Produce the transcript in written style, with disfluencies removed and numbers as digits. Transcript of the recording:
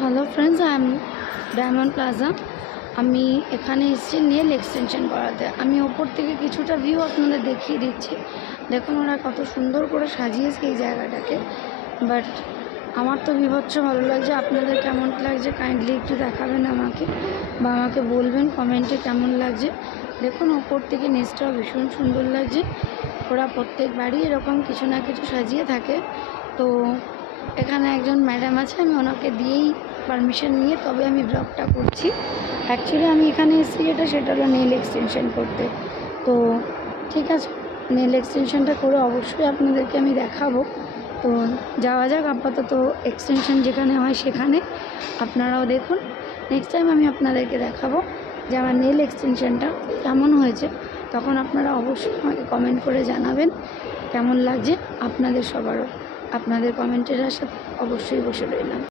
Hello friends, I am diamond plaza. আমি এখানে এসেছি নেল এক্সটেনশন করাতে। আমি ওপর থেকে কিছুটা ভিউ আপনাদের দেখিয়ে দিচ্ছি। দেখুন ওরা কত সুন্দর করে সাজিয়েছে এই জায়গাটাকে। বাট আমার তো বীভৎস ভালো লাগছে। আপনাদের কেমন লাগছে কাইন্ডলি একটু দেখাবেন আমাকে, বা আমাকে বলবেন কমেন্টে কেমন লাগছে। দেখুন ওপর থেকে নিচটাও ভীষণ সুন্দর লাগছে। ওরা প্রত্যেকবারই এরকম কিছু না কিছু সাজিয়ে থাকে। তো এখানে একজন ম্যাডাম আছে, আমি ওনাকে দিয়েই পারমিশন নিয়ে তবে আমি ব্লগটা করছি। অ্যাকচুয়ালি আমি এখানে এসেছি সেটা হলো নেল এক্সটেনশন করতে। তো ঠিক আছে, নেল এক্সটেনশনটা করে অবশ্যই আপনাদেরকে আমি দেখাবো। তো যাওয়া যাক, আপাতত এক্সটেনশন যেখানে হয় সেখানে। আপনারাও দেখুন। নেক্সট টাইম আমি আপনাদেরকে দেখাবো যে আমার নেল এক্সটেনশনটা কেমন হয়েছে। তখন আপনারা অবশ্যই আমাকে কমেন্ট করে জানাবেন কেমন লাগছে। আপনাদের সবারও আপনাদের কমেন্টের আশা অবশ্যই বসে রইলাম।